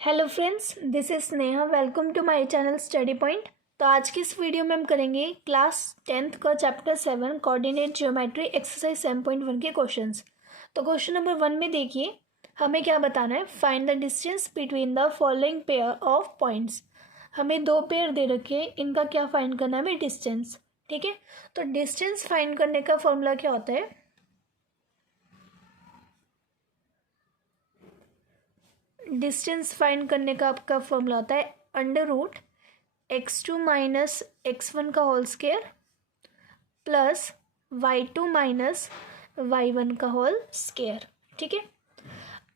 Hello friends, this is Sneha. Welcome to my channel study point. तो आज की इस वीडियो में हम करेंगे क्लास 10th का चैप्टर 7 कोऑर्डिनेट ज्योमेट्री एक्सरसाइज 7.1 के क्वेश्चंस। तो क्वेश्चन नंबर 1 में देखिए हमें क्या बताना है। Find the distance between the following pair of points. हमें दो पेयर दे रखे हैं, इनका क्या फाइंड करना है हमें, डिस्टेंस। ठीक है, तो डिस्टेंस फाइंड करने का फॉर्मूला क्या होता है। डिस्टेंस फाइंड करने का आपका फॉर्मूला होता है under root x2 minus x1 का whole square plus y2 minus y1 का होल स्क्वायर। ठीक है,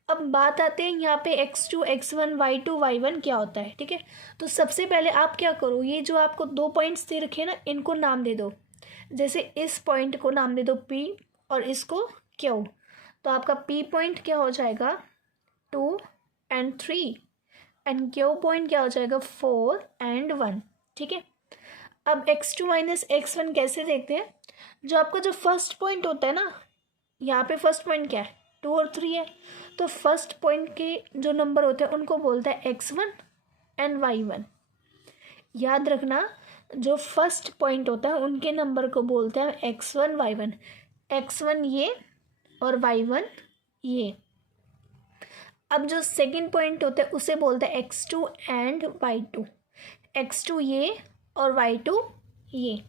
अब बात आते हैं यहाँ पे x2 x1 y2 y1 क्या होता है। ठीक है, तो सबसे पहले आप क्या करो, ये जो आपको दो पॉइंट्स दे रखे हैं ना, इनको नाम दे दो। जैसे इस पॉइंट को नाम दे दो P और इसको Q। तो आपका P पॉइंट क्या हो जाएगा 2 and 3 एंड Q पॉइंट क्या हो जाएगा 4 and 1। ठीक है, अब x2 माइनस x1 कैसे देखते हैं। जो आपका जो फर्स्ट पॉइंट होता है ना, यहाँ पे फर्स्ट पॉइंट क्या है 2 और 3 है, तो फर्स्ट पॉइंट के जो नंबर होते हैं उनको बोलते हैं x1 एंड y1। याद रखना, जो फर्स्ट पॉइंट होता है उनके नंबर को बोलते हैं x1 y1। x1 ये और y1 ये। अब जो सेकंड पॉइंट होता है उसे बोलते हैं x2 एंड y2। x2 ये और y2 ये।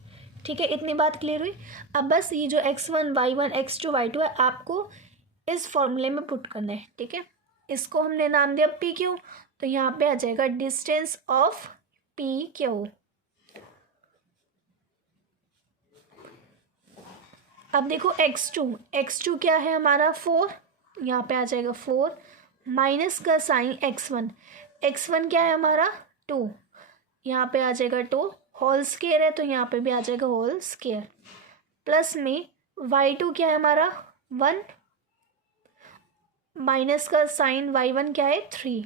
ठीक है, इतनी बात क्लियर हुई। अब बस ये जो x1 y1 x2 y2 है आपको इस फॉर्मूले में पुट करना है। ठीक है, इसको हमने नाम दिया पी क्यू, तो यहाँ पे आ जाएगा डिस्टेंस ऑफ पी क्यू। अब देखो x2 क्या है हमारा 4, यहाँ पे आ जाएगा 4 माइनस का साइन x1 क्या है हमारा 2, यहाँ पे आ जाएगा 2 होल स्क्वायर है, तो यहाँ पे भी आ जाएगा होल स्क्वायर। प्लस में y2 क्या है हमारा 1 माइनस का साइन y1 क्या है 3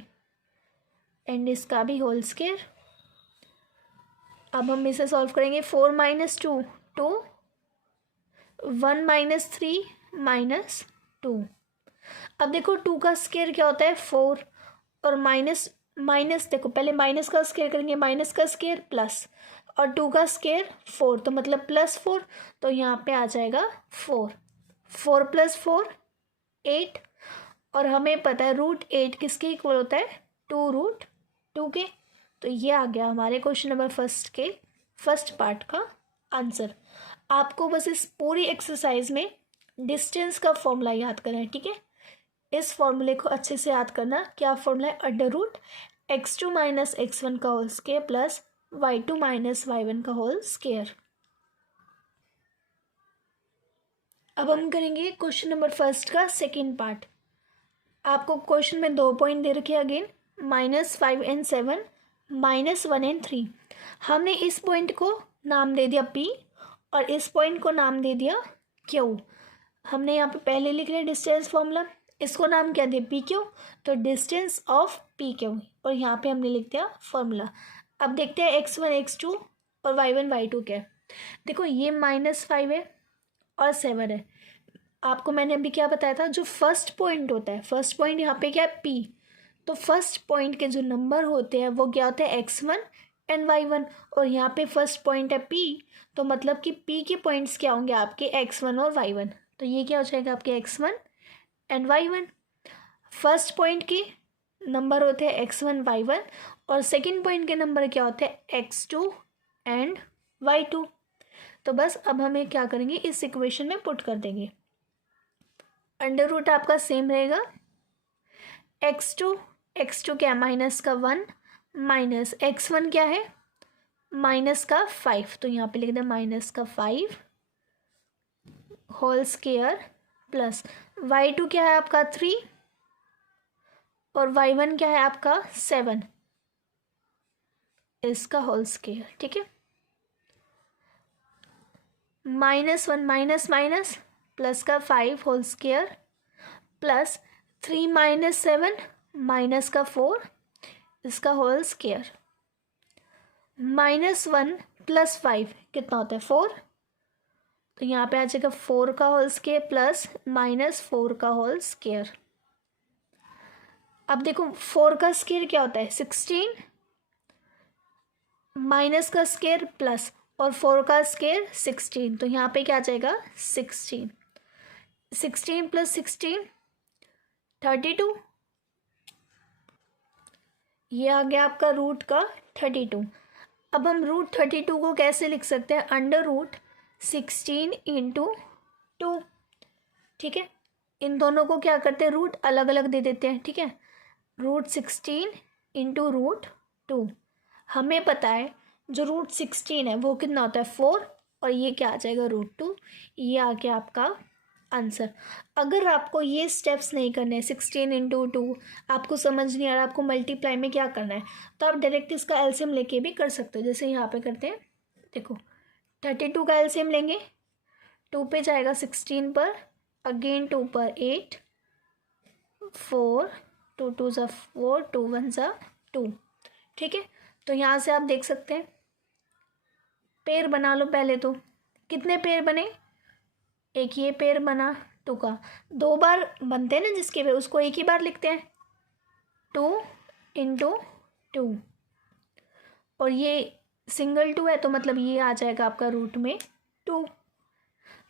एंड इसका भी होल स्क्वायर। अब हम इसे सॉल्व करेंगे। 4 माइनस 2 2, 1 माइनस 3 माइनस 2। अब देखो 2 का स्क्वायर क्या होता है 4 और माइनस देखो पहले माइनस का स्क्वायर करेंगे, माइनस का स्क्वायर प्लस, और 2 का स्क्वायर 4 तो मतलब +4, तो यहाँ पे आ जाएगा 4 प्लस 4 8, और हमें पता है √8 किसके इक्वल होता है 2√2 के। तो ये आ गया हमारे क्वेश्चन नंबर फर्स्ट के फर्स्ट पार्ट का आंसर। आपको बस इस पूरी एक्सरसाइज में डिस्टेंस का फॉर्मूला याद करना है। ठीक है, इस फॉर्मूले को अच्छे से याद करना। क्या फॉर्मूला है, under root x2 minus x1 का whole square plus y2 minus y1 का होल स्क्वायर। अब हम करेंगे क्वेश्चन नंबर फर्स्ट का सेकेंड पार्ट। आपको क्वेश्चन में दो पॉइंट दे रखे अगेन -5 and 7 -1 and 3। हमने इस पॉइंट को नाम दे दिया P और इस पॉइंट को नाम दे दिया Q। हमने यहाँ पे पहले लिख लिया डिस्टेंस फॉर्मूला, इसको नाम क्या दिया पी क्यू, तो डिस्टेंस ऑफ पी क्यू, और यहाँ पे हमने लिख दिया फॉर्मूला। अब देखते हैं x1 x2 और y1 y2 क्या है। देखो ये -5 है और 7 है। आपको मैंने अभी क्या बताया था, जो फर्स्ट पॉइंट होता है, फर्स्ट पॉइंट यहाँ पे क्या है p, तो फर्स्ट पॉइंट के जो नंबर होते हैं वो क्या होते हैं x1 एंड y1, और यहाँ पे फर्स्ट पॉइंट है p, तो मतलब कि p के पॉइंट्स क्या होंगे आपके x1 और y1। तो ये क्या हो जाएगा आपके x1 and y1। First point के नंबर होते हैं x1 y1 और सेकंड पॉइंट के नंबर क्या होते हैं x2 एंड y2। तो बस अब हमें क्या करेंगे, इस इक्वेशन में पुट कर देंगे। अंडर रूट आपका सेम रहेगा, x2 क्या है -1 माइनस x1 क्या है -5, तो यहाँ पे लिख दें -5 होल स्क्वायर प्लस y2 क्या है आपका 3 और y1 क्या है आपका 7, इसका होल स्क्वायर। ठीक है, -1 माइनस माइनस प्लस का 5 whole square plus 3 minus 7 minus का 4, इसका होल स्क्वायर। -1 प्लस 5 कितना होता है 4, तो यहाँ पे आ जाएगा 4 का होल स्क्वायर प्लस -4 का होल स्क्वायर। अब देखो 4 का स्क्वायर क्या होता है 16, माइनस का स्क्वायर प्लस, और 4 का स्क्वायर 16, तो यहाँ पे क्या आ जाएगा 16, 16 + 16 32, ये आ गया आपका रूट का 32। अब हम रूट 32 को कैसे लिख सकते हैं, √16 × 2, ठीक है। इन दोनों को क्या करते हैं, रूट अलग अलग दे देते हैं, ठीक है। √16 × √2, हमें पता है जो √16 है वो कितना होता है 4, और ये क्या आ जाएगा √2, ये आ गया आपका आंसर। अगर आपको ये स्टेप्स नहीं करने हैं 16 × 2, आपको समझ नहीं आ रहा आपको मल्टीप्लाई में क्या करना है, तो आप डायरेक्ट इसका एलसीएम लेके भी कर सकते हो, जैसे यहाँ पे करते हैं। देखो 32 का एलसीएम लेंगे, 2 पे जाएगा 16 पर, अगेन 2 पर 8, 4, 2 2 ज़ा 4, 2 1 ज़ा 2, ठीक है। तो यहाँ से आप देख सकते हैं, पेयर बना लो पहले। तो कितने पेयर बने, एक ये पेयर बना 2 का, 2 बार बनते हैं ना जिसके पे, उसको एक ही बार लिखते हैं 2 × 2, और ये सिंगल 2 है तो मतलब ये आ जाएगा आपका रूट में 2,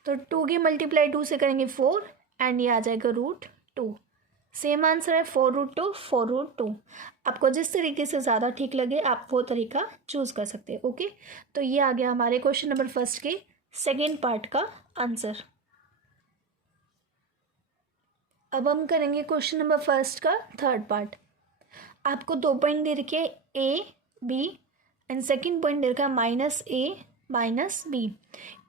तो 2 की मल्टीप्लाई 2 से करेंगे 4, एंड ये आ जाएगा √2। सेम आंसर है 4√2, 4√2। आपको जिस तरीके से ज़्यादा ठीक लगे आप वो तरीका चूज़ कर सकते हैं, ओके। तो ये आ गया हमारे क्वेश्चन नंबर फर्स्ट के सेकेंड पार्ट का आंसर। अब हम करेंगे क्वेश्चन नंबर फर्स्ट का थर्ड पार्ट। आपको 2 पॉइंट दे रखे A B, and second point दे रखा है -A -B।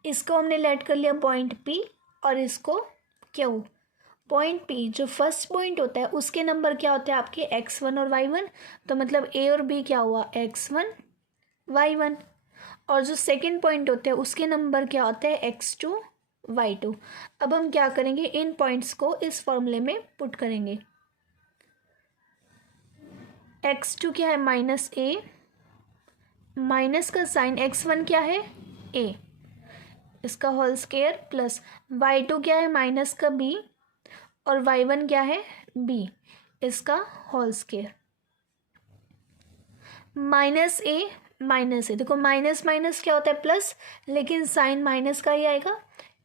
इसको हमने लेट कर लिया पॉइंट P, और इसको Q। पॉइंट P जो फर्स्ट पॉइंट होता है उसके नंबर क्या होते हैं आपके x1 और y1, तो मतलब A और B क्या हुआ x1 y1, और जो सेकेंड पॉइंट होते हैं उसके नंबर क्या होते हैं x2 y2। अब हम क्या करेंगे, इन पॉइंट्स को इस फॉर्मूले में पुट करेंगे। x2 क्या है -A, माइनस का साइन x1 क्या है A, इसका होल स्क्वायर, प्लस y2 क्या है माइनस का B, और y1 क्या है B, इसका होल स्क्वायर। -A देखो माइनस माइनस क्या होता है प्लस, लेकिन साइन माइनस का ही आएगा,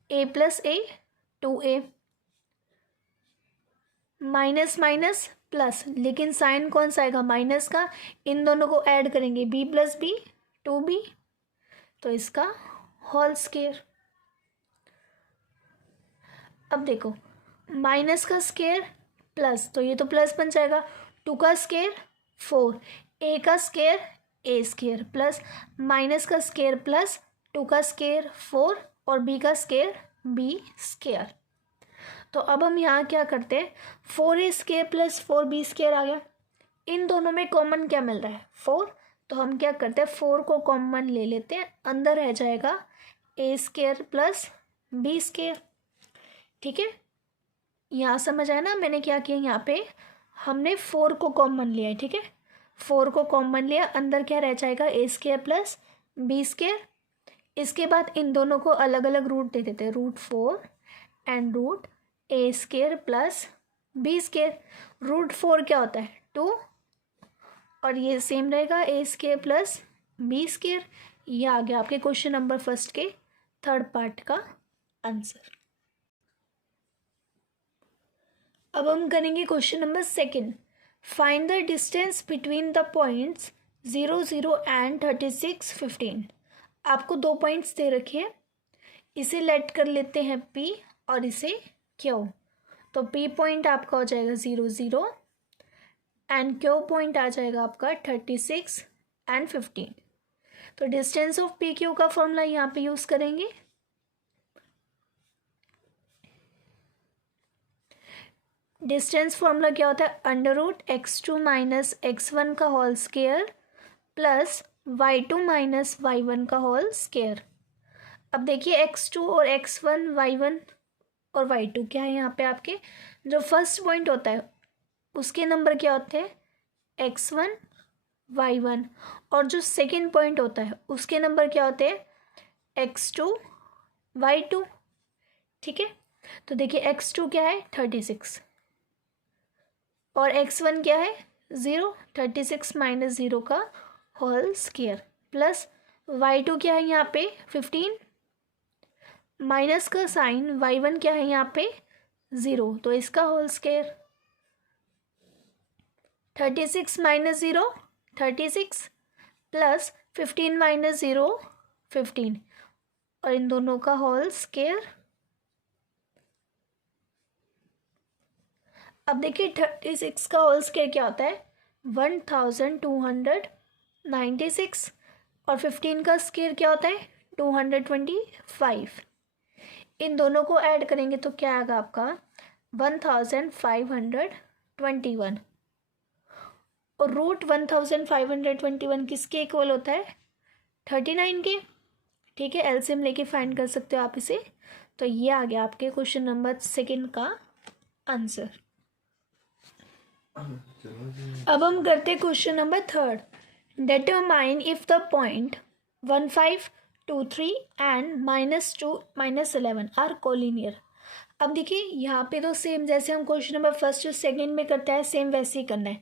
A + A 2A, minus minus plus, लेकिन साइन कौन सा आएगा माइनस का, इन दोनों को ऐड करेंगे B + B 2B, तो इसका होल स्क्वायर। अब देखो माइनस का स्क्वायर प्लस, तो ये तो प्लस बन जाएगा, 2 का स्क्वायर 4, A का square A square, plus minus का स्क्वायर प्लस 2 का स्क्वायर 4, और B का स्क्वायर B स्क्वायर। तो अब हम यहाँ क्या करते हैं, 4A square plus 4B square आ गया, इन दोनों में कॉमन क्या मिल रहा है 4, तो हम क्या करते हैं 4 को कॉमन ले लेते हैं, अंदर रह जाएगा A square plus B square, ठीक है। यहाँ समझ आया ना मैंने क्या किया, यहाँ पे हमने 4 को कॉमन लिया है, ठीक है। 4 को कॉमन लिया, अंदर क्या रह जाएगा A square plus B square. इसके बाद इन दोनों को अलग अलग रूट दे देते हैं, √4 and √A square plus B square. √4 क्या होता है 2, और ये सेम रहेगा A square plus B square. ये आ गया आपके क्वेश्चन नंबर फर्स्ट के थर्ड पार्ट का आंसर। अब हम करेंगे question number second. Find the distance between the points 0 0 and 36 15। आपको 2 पॉइंट्स दे रखे हैं, इसे लेट कर लेते हैं P और इसे Q। तो P पॉइंट आपका हो जाएगा 0 0, एंड Q पॉइंट आ जाएगा आपका 36 एंड 15। तो डिस्टेंस ऑफ PQ का फॉर्मूला यहाँ पे यूज़ करेंगे। डिस्टेंस फॉर्मूला क्या होता है, √x2 - x1 का whole square plus y2 - y1 का होल स्क्वायर। अब देखिए x2 और x1 y1 और y2 क्या है यहाँ पे आपके, जो फर्स्ट पॉइंट होता है उसके नंबर क्या होते हैं x1 y1, और जो सेकेंड पॉइंट होता है उसके नंबर क्या होते हैं x2 y2, ठीक है। तो देखिए x2 क्या है 36, और x1 क्या है 0, 36 माइनस 0 का होल स्क्वायर प्लस y2 क्या है यहाँ पे 15 माइनस का साइन y1 क्या है यहाँ पे 0, तो इसका whole square 36 minus 0 36 plus 15 minus 0 15 और इन दोनों का होल स्क्वायर। अब देखिए 36 का होल स्क्वायर क्या होता है 1296 और 15 का स्क्वायर क्या होता है 225। इन दोनों को ऐड करेंगे तो क्या आएगा आपका 1521 और रूट 1521 किसके इक्वल होता है 39 के। ठीक है, एलसीएम लेके फाइंड कर सकते हो आप इसे। तो ये आ गया आपके क्वेश्चन नंबर 2 का आंसर। अब हम करते question number 3। Determine if the point 1 5 2 3 and -2 -11 are collinear. अब देखिए यहाँ पे तो सेम जैसे हम क्वेश्चन नंबर 1 और 2 में करते हैं सेम वैसे ही करना है।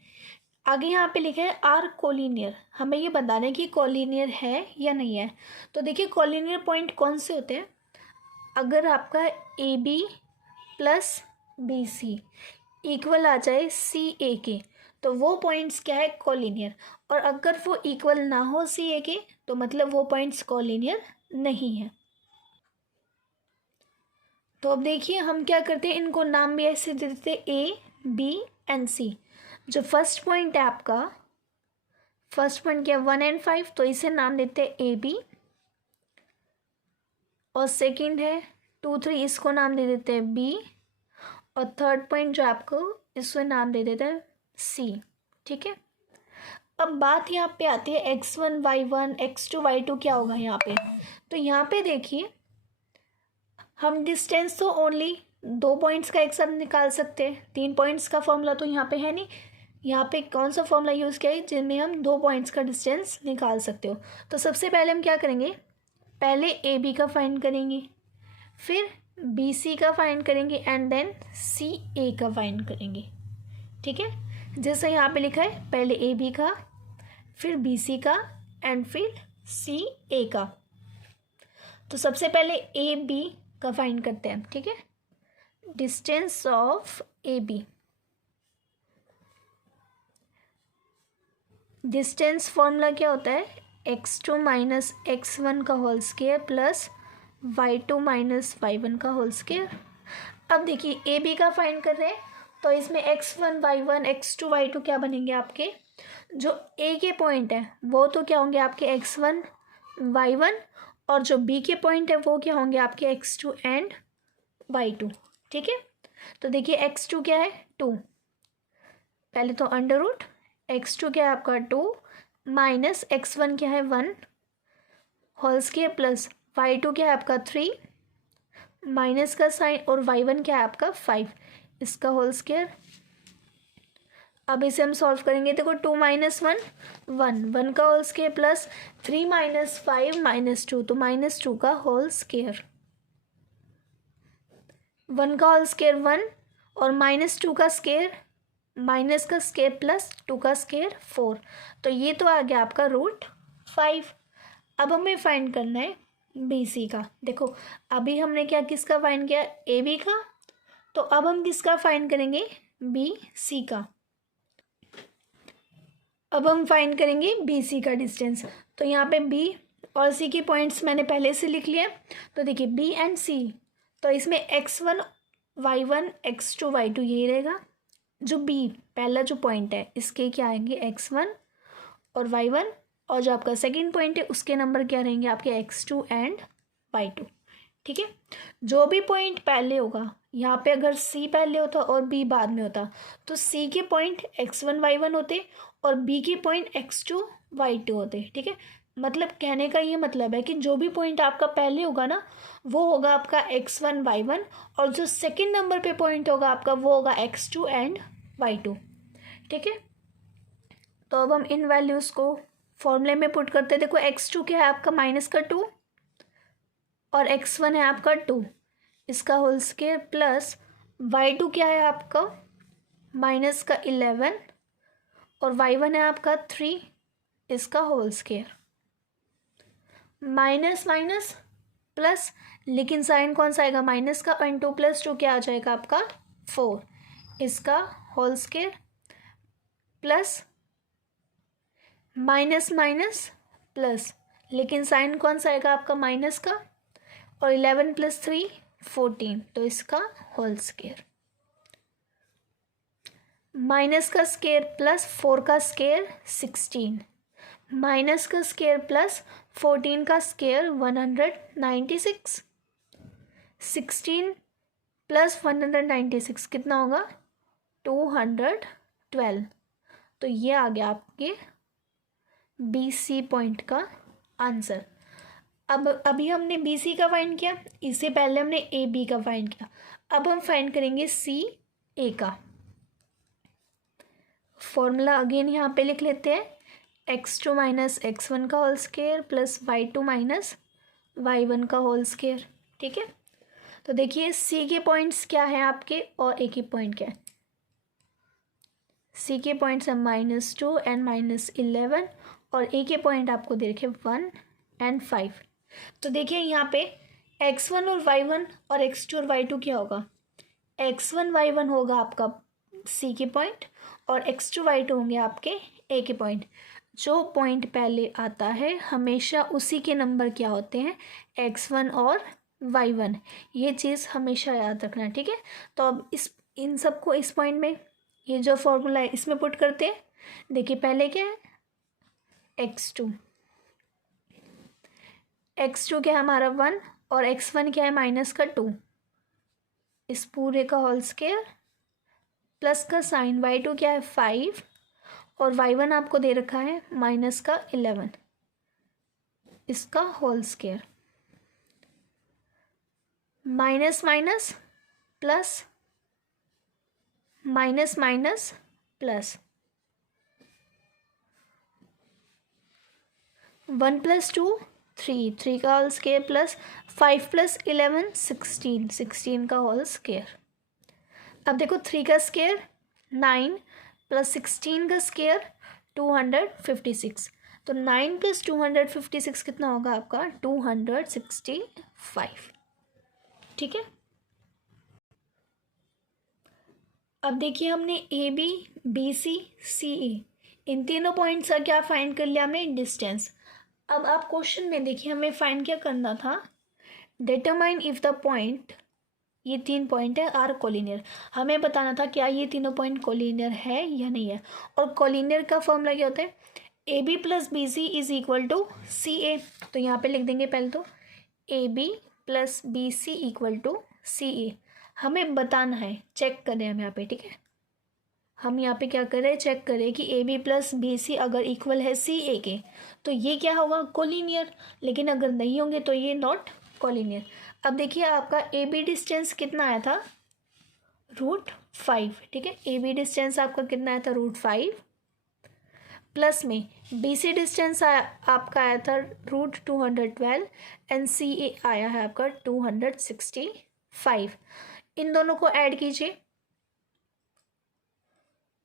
आगे यहाँ पे लिखा है आर कोलिनियर, हमें ये बताना है कि कोलिनियर है या नहीं है। तो देखिए कोलिनियर पॉइंट कौन से होते हैं, अगर आपका A B plus B C equal आ जाए सी ए के तो वो पॉइंट्स क्या है कोलिनियर, और अगर वो इक्वल ना हो सी ए के तो मतलब वो पॉइंट्स कोलिनियर नहीं है। तो अब देखिए हम क्या करते हैं, इनको नाम भी ऐसे दे देते हैं ए बी एंड सी। जो फर्स्ट पॉइंट है आपका, फर्स्ट पॉइंट क्या 1 and 5 तो इसे नाम देते हैं ए बी, और सेकंड है 2 3 इसको नाम दे देते हैं बी, और थर्ड पॉइंट जो आपको इसको नाम दे देते हैं सी। ठीक है, अब बात यहाँ पे आती है x1 y1 x2 y2 क्या होगा यहाँ पे। तो यहाँ पे देखिए हम डिस्टेंस तो ओनली 2 पॉइंट्स का एक साथ निकाल सकते हैं, 3 पॉइंट्स का फॉर्मूला तो यहाँ पे है नहीं। यहाँ पे कौन सा फॉर्मूला यूज़ किया है जिनमें हम 2 पॉइंट्स का डिस्टेंस निकाल सकते हो। तो सबसे पहले हम क्या करेंगे, पहले ए बी का फाइंड करेंगे, फिर बी सी का फाइंड करेंगे एंड देन सी ए का फाइंड करेंगे। ठीक है, जैसे यहाँ पे लिखा है पहले ए बी का, फिर बी सी का एंड फिर सी ए का। तो सबसे पहले ए बी का फाइंड करते हैं। ठीक है, distance of A B, distance formula क्या होता है x2 माइनस x1 का whole square plus y2 minus y1 का होल स्क्वायर। अब देखिए ए बी का फाइंड कर रहे हैं तो इसमें x1 y1 x2 y2 क्या बनेंगे आपके, जो ए के पॉइंट है वो तो क्या होंगे आपके x1 y1, और जो बी के पॉइंट है वो क्या होंगे आपके x2 एंड y2। ठीक है, तो देखिए x2 क्या है 2, पहले तो अंडर रूट x2 क्या है आपका 2 माइनस x1 क्या है 1 होल स्क्वायर प्लस y2 क्या है आपका 3 माइनस का साइन और y1 क्या है आपका 5 इसका होल स्क्वायर। अब इसे हम सॉल्व करेंगे, देखो 2 माइनस 1 1 1 का whole square plus 3 minus 5 minus 2 तो -2 का होल स्क्वायर, 1 का होल स्क्वायर 1 और -2 का स्क्वायर माइनस का स्क्वायर प्लस 2 का स्क्वायर 4, तो ये तो आ गया आपका √5। अब हमें फाइंड करना है बी सी का। देखो अभी हमने क्या किसका फाइंड किया ए बी का, तो अब हम किसका फाइंड करेंगे बी सी का। अब हम फाइंड करेंगे बी सी का डिस्टेंस। तो यहाँ पे बी और सी के पॉइंट्स मैंने पहले से लिख लिए। तो देखिए बी एंड सी, तो इसमें x1 y1 x2 y2 यही रहेगा। जो बी पहला जो पॉइंट है इसके क्या आएंगे x1 और y1, और जो आपका सेकंड पॉइंट है उसके नंबर क्या रहेंगे आपके x2 एंड y2। ठीक है, जो भी पॉइंट पहले होगा, यहाँ पे अगर c पहले होता और b बाद में होता तो c के पॉइंट x1 y1 होते और b के पॉइंट x2 y2 होते। ठीक है, मतलब कहने का ये मतलब है कि जो भी पॉइंट आपका पहले होगा ना वो होगा आपका x1 y1, और जो सेकंड नंबर पे पॉइंट होगा आपका वो होगा x2 एंड y2। ठीक है, तो अब हम इन वैल्यूज़ को फॉर्मूले में पुट करते हैं। देखो x2 क्या है आपका -2 और x1 है आपका 2 इसका होल स्क्वायर प्लस y2 क्या है आपका माइनस का 11 और y1 है आपका 3, इसका whole square. Minus minus plus, लेकिन साइन कौन सा आएगा माइनस का, और 2 + 2 क्या आ जाएगा आपका 4, इसका whole square. Plus minus minus plus, लेकिन साइन कौन सा आएगा आपका माइनस का, और 11 + 3 14, तो इसका होल स्क्वायर। माइनस का स्क्वायर प्लस 4 का स्क्वायर 16, माइनस का स्क्वायर प्लस 14 का स्क्वायर 196, 16 + 196 कितना होगा 212। तो ये आ गया आपके BC पॉइंट का आंसर। अब अभी हमने BC का फाइंड किया, इससे पहले हमने AB का फाइंड किया। अब हम फाइंड करेंगे CA का। फॉर्मूला अगेन यहाँ पे लिख लेते हैं, x2 - x1 का whole square plus y2 - y1 का होल स्क्वायर। ठीक है, तो देखिए C के पॉइंट्स क्या हैं आपके और A के पॉइंट क्या है। C के पॉइंट्स हैं -2 एंड -11, और A के पॉइंट आपको दे रखे 1 एंड 5। तो देखिए यहाँ पे x1 और y1 और x2 और y2 क्या होगा, x1 y1 होगा आपका C के पॉइंट, और x2 y2 होंगे आपके A के पॉइंट। जो पॉइंट पहले आता है हमेशा उसी के नंबर क्या होते हैं, x1 और y1। ये चीज़ हमेशा याद रखना, ठीक है। तो अब इन सबको इस पॉइंट में, ये जो फॉर्मूला है इसमें पुट करते हैं। देखिए पहले क्या है x2 क्या है हमारा 1, और x1 क्या है -2, इस पूरे का होल स्क्वायर प्लस का साइन, y2 क्या है 5, और y1 आपको दे रखा है -11, इसका whole square. Minus minus plus, minus minus plus, 1 + 2 3 का होल स्क्वायर प्लस 5 + 11 16 का होल स्क्वायर। अब देखो 3 का स्क्वायर 9 + 16 का स्क्वायर 256, तो 9 + 256 कितना होगा आपका 265। ठीक है, अब देखिए हमने AB BC CE इन तीनों पॉइंट्स का क्या फाइंड कर लिया हमने, डिस्टेंस। अब आप क्वेश्चन में देखिए हमें फाइंड क्या करना था, डिटरमाइन इफ द पॉइंट, ये 3 पॉइंट है आर कोलिनियर। हमें बताना था क्या ये तीनों पॉइंट कोलिनियर है या नहीं है। और कोलिनियर का फॉर्मूला क्या होता है, AB + BC = CA। तो यहाँ पे लिख देंगे पहले तो AB + BC = CA। हमें बताना है, चेक करें हम यहाँ पे, ठीक है। हम यहाँ पे क्या करें, चेक करें कि AB + BC अगर इक्वल है CA के तो ये क्या होगा कोलिनियर, लेकिन अगर नहीं होंगे तो ये नॉट कोलिनियर। अब देखिए आपका AB डिस्टेंस कितना आया था √5, ठीक है। AB डिस्टेंस आपका कितना आया था √5, प्लस में BC डिस्टेंस आपका आया था √212 एंड CA आया है आपका 265। इन दोनों को ऐड कीजिए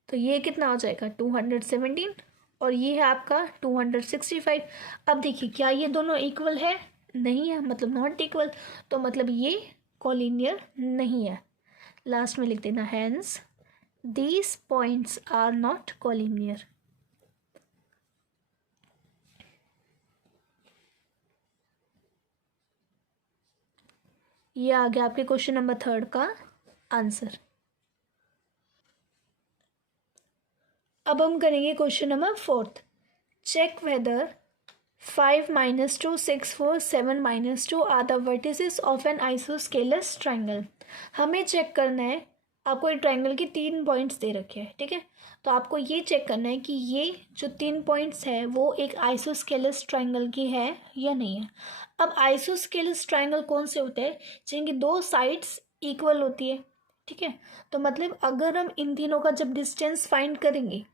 तो ये कितना हो जाएगा 217, और ये है आपका 265। अब देखिए क्या ये दोनों इक्वल है, नहीं है, मतलब नॉट इक्वल, तो मतलब ये कोलिनियर नहीं है। लास्ट में लिख देना hence these points are not collinear. ये आ गया आपके क्वेश्चन नंबर 3 का आंसर। अब हम करेंगे question number 4। Check whether 5 - 2 6 4 7 - 2 are the vertices of an isosceles triangle. हमें चेक करना है, आपको एक ट्राइंगल के 3 पॉइंट्स दे रखे हैं, ठीक है। तो आपको ये चेक करना है कि ये जो 3 पॉइंट्स है वो एक आइसोस्केलस ट्राइंगल की है या नहीं है। अब आइसोस्केलस ट्राइंगल कौन से होते हैं, जिनकी 2 साइड्स इक्वल होती है, ठीक है। तो मतलब अगर हम इन तीनों का जब डिस्टेंस फाइंड करेंगे,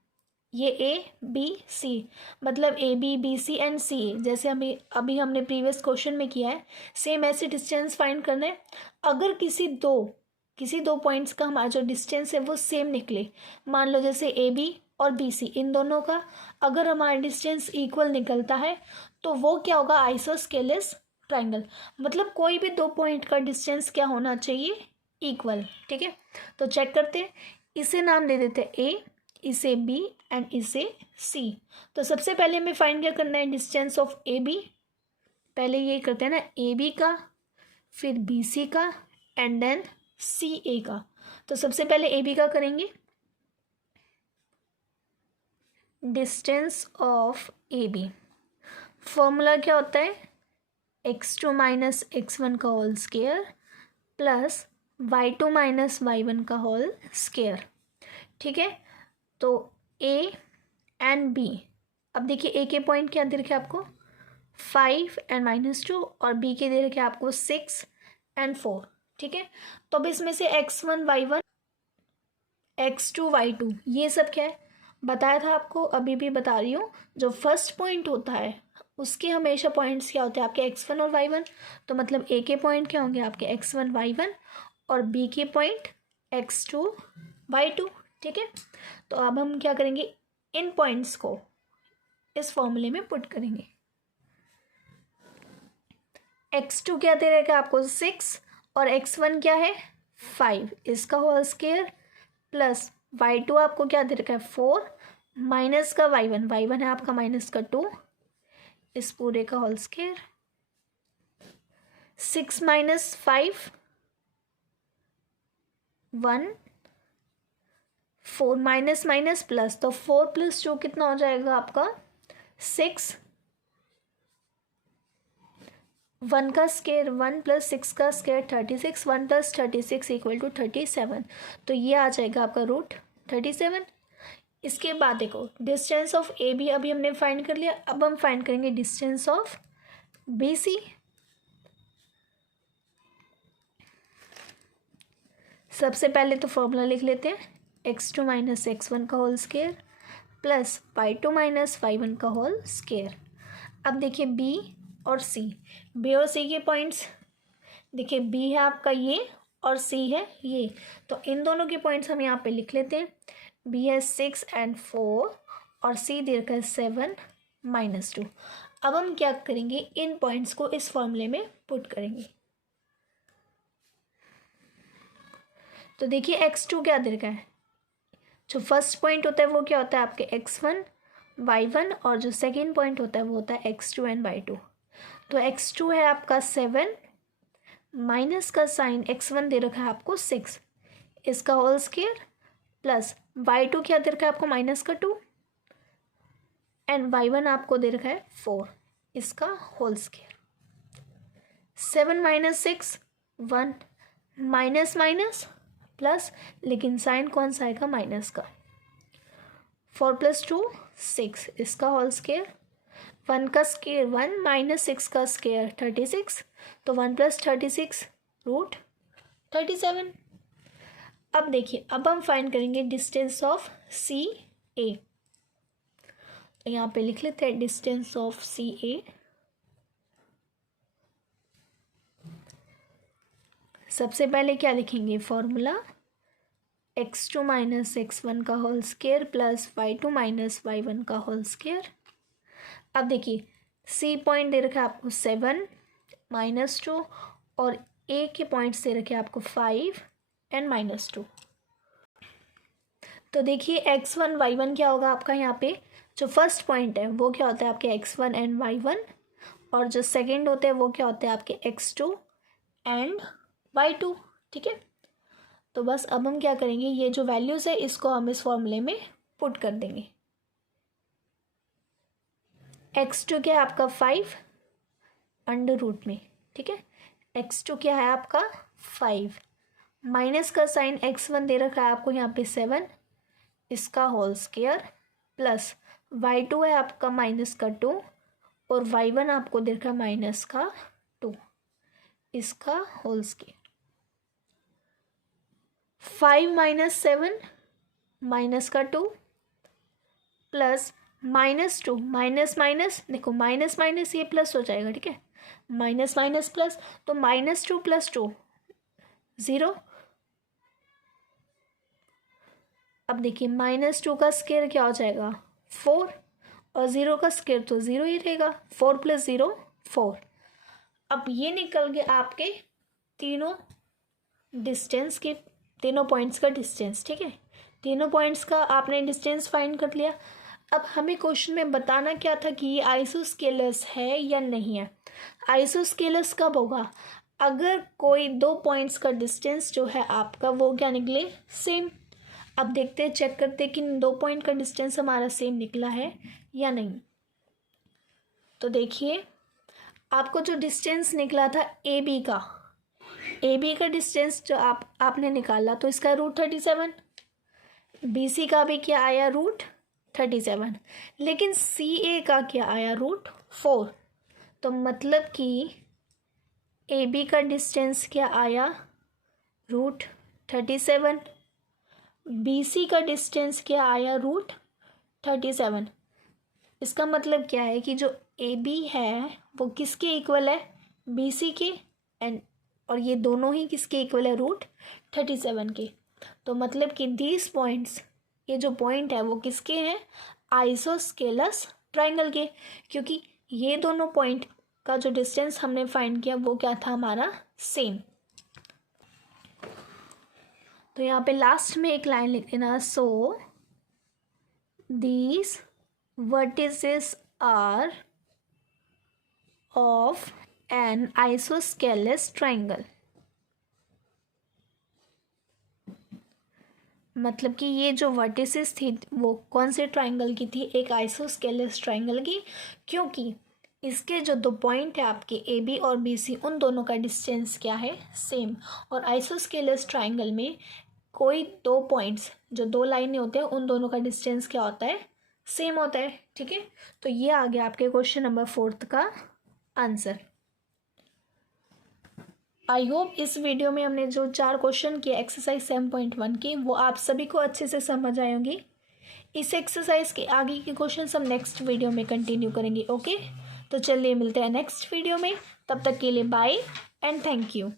ये ABC मतलब AB BC एंड CA, जैसे हमें अभी हमने प्रीवियस क्वेश्चन में किया है, सेम ऐसे डिस्टेंस फाइंड करना है। अगर किसी 2 किसी दो पॉइंट्स का हमारा जो डिस्टेंस है वो सेम निकले, मान लो जैसे ए बी और बी सी, इन दोनों का अगर हमारा डिस्टेंस इक्वल निकलता है तो वो क्या होगा, आइसोस्केलेस ट्राइंगल। मतलब कोई भी दो पॉइंट का डिस्टेंस क्या होना चाहिए, इक्वल। ठीक है, तो चेक करते हैं, इसे नाम दे देते हैं ए, इसे बी एंड इसे सी। तो सबसे पहले हमें फाइंड क्या करना है, डिस्टेंस ऑफ ए बी। पहले ये करते हैं ना, ए बी का, फिर बी सी का एंड देन सी ए का। तो सबसे पहले ए बी का करेंगे, distance of A B formula क्या होता है, x2 माइनस x1 का whole square plus y2 minus y1 का होल स्केयर। ठीक है, तो a एंड b, अब देखिए a के पॉइंट क्या दे रखे आपको 5 एंड -2 और b के दे रखे आपको 6 एंड 4। ठीक है, तो अब इसमें से x1 y1 x2 y2 ये सब क्या है बताया था आपको, अभी भी बता रही हूँ। जो फर्स्ट पॉइंट होता है उसके हमेशा पॉइंट्स क्या होते हैं आपके x1 और y1, तो मतलब a के पॉइंट क्या होंगे आपके x1 y1 और b के पॉइंट x2 y2। ठीक है, तो अब हम क्या करेंगे, इन पॉइंट्स को इस फॉर्मूले में पुट करेंगे। x2 क्या दे रहेगा आपको 6 और x1 क्या है 5, इसका होल स्केयर प्लस y2 आपको क्या दे रखा है 4 माइनस का y1 है आपका माइनस का 2, इस पूरे का whole square. 6 minus 5 1, 4 minus minus plus, तो 4 प्लस 2 कितना हो जाएगा आपका 6, 1 का स्केयर 1 प्लस 6 का स्केयर 36, 1 प्लस 36 इक्वल टू 37, तो ये आ जाएगा आपका रूट 37। इसके बाद देखो डिस्टेंस ऑफ ए बी अभी हमने फाइंड कर लिया, अब हम फाइंड करेंगे डिस्टेंस ऑफ बी सी। सबसे पहले तो फॉर्मूला लिख लेते हैं, x2 माइनस x1 का whole square plus y2 minus y1 का होल स्केयर। अब देखिए b और c, b और c के पॉइंट्स देखिए, b है आपका ये और c है ये, तो इन दोनों के पॉइंट्स हम यहाँ पे लिख लेते हैं। b है 6 एंड 4 और c दे रखा है 7 -2। अब हम क्या करेंगे, इन पॉइंट्स को इस फॉर्मूले में पुट करेंगे। तो देखिए x2 क्या दे रखा है, जो फर्स्ट पॉइंट होता है वो क्या होता है आपके x1 y1 और जो सेकेंड पॉइंट होता है वो होता है x2 एंड y2। तो x2 है आपका 7 माइनस का साइन x1 दे रखा है आपको 6, इसका होल स्केयर प्लस y2 क्या दे रखा है आपको माइनस का 2 एंड y1 आपको दे रखा है 4, इसका whole square. 7 minus 6 1 minus minus plus, लेकिन साइन कौन सा आएगा माइनस का। 4 प्लस 2 6, इसका होल स्केयर। 1 का स्केयर 1 माइनस 6 का स्केयर 36, तो 1 प्लस 36 रूट 37। अब देखिए, अब हम फाइंड करेंगे डिस्टेंस ऑफ सी ए। तो यहाँ पे लिख लेते हैं डिस्टेंस ऑफ सी ए। सबसे पहले क्या लिखेंगे, फॉर्मूला x2 माइनस x1 का whole square plus y2 minus y1 का होल स्केयर। अब देखिए c पॉइंट दे रखा है आपको 7 -2 और a के पॉइंट्स दे रखे आपको 5 एंड -2। तो देखिए x1 y1 क्या होगा आपका, यहाँ पे जो फर्स्ट पॉइंट है वो क्या होता है आपके x1 एंड y1 और जो सेकंड होते हैं वो क्या होते हैं आपके x2 एंड y2। ठीक है, तो बस अब हम क्या करेंगे, ये जो वैल्यूज़ है इसको हम इस फॉर्मूले में पुट कर देंगे। x2 क्या है आपका 5 अंडर रूट में। ठीक है, x2 क्या है आपका 5 माइनस का साइन x1 दे रखा है आपको यहाँ पे 7, इसका होल स्केयर प्लस y2 है आपका माइनस का 2 और y1 आपको दे रखा है माइनस का 2, इसका होल स्केयर। 5 माइनस 7 माइनस का 2 प्लस -2 माइनस माइनस, देखो माइनस माइनस ये प्लस हो जाएगा। ठीक है, माइनस माइनस प्लस, तो -2 + 2 0 अब देखिए -2 का स्क्वायर क्या हो जाएगा 4, और 0 का स्क्वायर तो 0 ही रहेगा, 4 + 0 4। अब ये निकल गए आपके तीनों डिस्टेंस के, तीनों पॉइंट्स का डिस्टेंस। ठीक है, तीनों पॉइंट्स का आपने डिस्टेंस फाइंड कर लिया। अब हमें क्वेश्चन में बताना क्या था कि ये आइसोस्केलस है या नहीं है। आइसोस्केलस कब होगा, अगर कोई दो पॉइंट्स का डिस्टेंस जो है आपका वो क्या निकले सेम। अब देखते हैं, चेक करते हैं कि दो पॉइंट का डिस्टेंस हमारा सेम निकला है या नहीं। तो देखिए, आपको जो डिस्टेंस निकला था ए बी का डिस्टेंस जो आपने निकाला, तो इसका √37। BC का भी क्या आया √37, लेकिन CA का क्या आया √4। तो मतलब कि AB का डिस्टेंस क्या आया √37, BC का डिस्टेंस क्या आया √37। इसका मतलब क्या है कि जो AB है वो किसके इक्वल है, BC के, और ये दोनों ही किसके इक्वल है √37 के। तो मतलब कि दीज पॉइंट्स, ये जो पॉइंट है वो किसके हैं, आइसोस्केलस ट्राइंगल के, क्योंकि ये दोनों पॉइंट का जो डिस्टेंस हमने फाइंड किया वो क्या था हमारा सेम। तो यहाँ पे लास्ट में एक लाइन लिख देना, so these vertices are of an isosceles triangle. मतलब कि ये जो वर्टिसेस थी वो कौन से ट्राइंगल की थी, एक आइसोस्केलस ट्राइंगल की, क्योंकि इसके जो दो पॉइंट है आपके AB और BC, उन दोनों का डिस्टेंस क्या है सेम। और आइसोस्केलस ट्राइंगल में कोई दो पॉइंट्स, जो दो लाइनें होते हैं, उन दोनों का डिस्टेंस क्या होता है सेम होता है। ठीक है, तो ये आ गया आपके क्वेश्चन नंबर 4 का आंसर। आई होप इस वीडियो में हमने जो 4 क्वेश्चन किए एक्सरसाइज 7.1 की, वो आप सभी को अच्छे से समझ आए होंगी। इस एक्सरसाइज के आगे के क्वेश्चन हम नेक्स्ट वीडियो में कंटिन्यू करेंगे। ओके, तो चलिए मिलते हैं नेक्स्ट वीडियो में, तब तक के लिए बाय एंड थैंक यू।